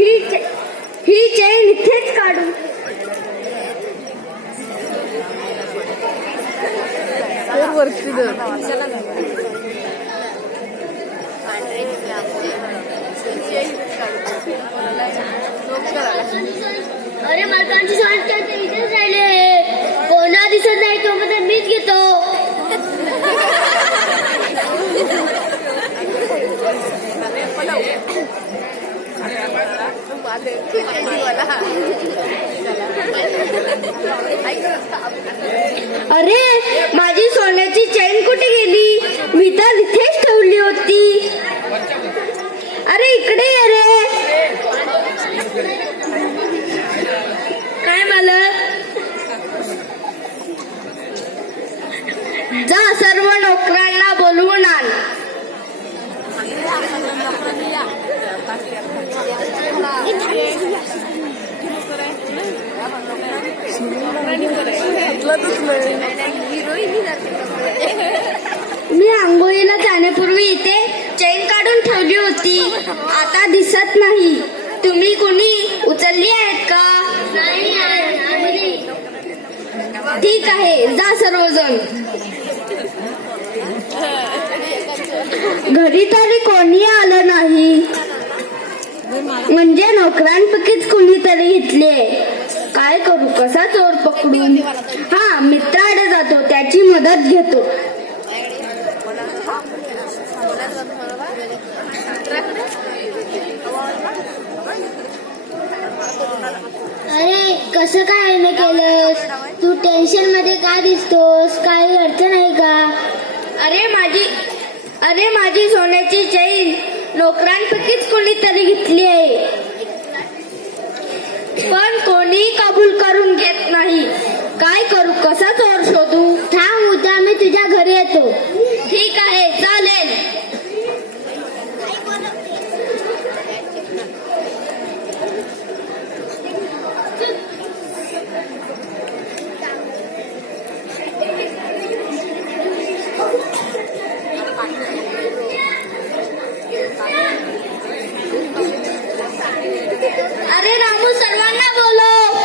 ही chain इथेच काढू. वरती अरे मालकांची सांगते इथेच राहिले, कोणा दिसत नाही तो मध्ये मीच घेतो. अरे माझी सोन्याची चेन कुठे गेली? मी तर इथेच ठेवली होती. अरे इकडे ये रे. काय मालक? जा सर्व नोकरांना बोलवून आण. मी आंघोळीला जाण्यापूर्वी इथे चेन काढून ठेवली होती, आता दिसत नाही. तुम्ही कोणी उचलली आहेत का? ठीक आहे, जा सर्वजण. घरी तरी कोणी आलं नाही, म्हणजे नोकरांपैकीच कोणीतरी घेतले. काय करू, कसा चोर पकडू? हा, मित्राकडे जातो, त्याची मदत घेतो. अरे कसं काय न केलंस? तू टेन्शन मध्ये का दिसतोस? काही अडचण आहे का? अरे माझी सोन्याची चैन नोकरांपैकीच कोणीतरी घेतली आहे, पण कोणी कबूल करून घेत नाही. काय करू, कसा चोर शोधू? थांब, उद्या मी तुझ्या घरी येतो. ठीक आहे, चालेल. अरे रामू, सर्वांना बोलव.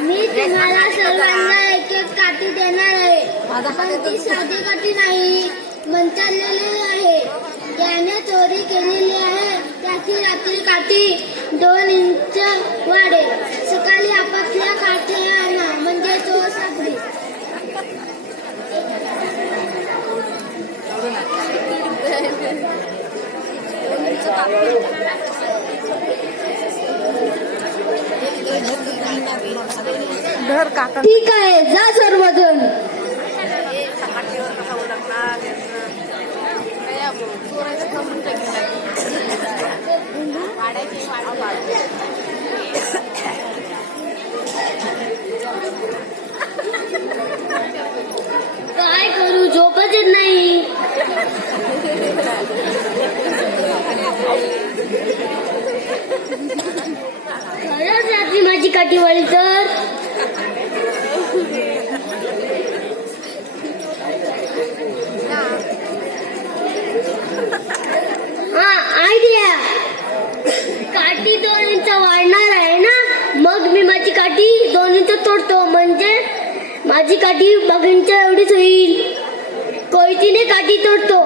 मी तुम्हाला सर्वांना एक एक काठी देणार आहे, पण ती साधी काठी नाही, मंत्राललेली आहे. ज्याने चोरी केलेली आहे त्याची रात्री काठी 2 इंच वाढेल. सकाळी आपापल्या काठ्या आणा, म्हणजे चोर सापडेल. ठीक आहे, जा सर्वजण. काय करू, झोपच येत नाही. खरंच रात्री माझी काठी वळली तर? हा, आयडिया. काठी 2 इंच वाढणार आहे ना, मग मी माझी काठी 2 इंच तोडतो, म्हणजे माझी काठी बघींच्या एवढीच होईल. कोयतीने काठी तोडतो.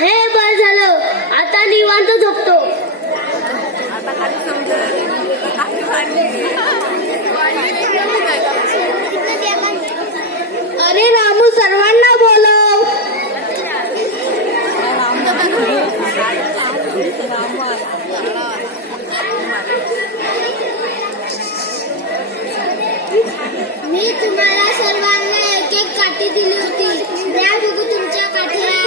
हे बरं झालं, आता निवांत झोपतो. अरे रामू, सर्वांना बोलव. मी तुम्हाला सर्वांना एक एक काठी दिली होती, द्या बघू तुमच्या काठ्या.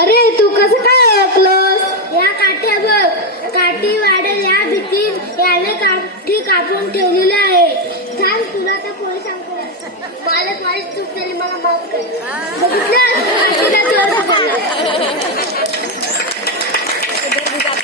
अरे तू कसं काय ओळखलंस? या काठ्या बघ, काठी वाढेल या भीतीत याने काठी कापून ठेवलेली आहे. थांब तुला तर पोलिसांकडे मालक माझी चूक झाली मला माफ कर. बघितलं काठीला जोर बसला.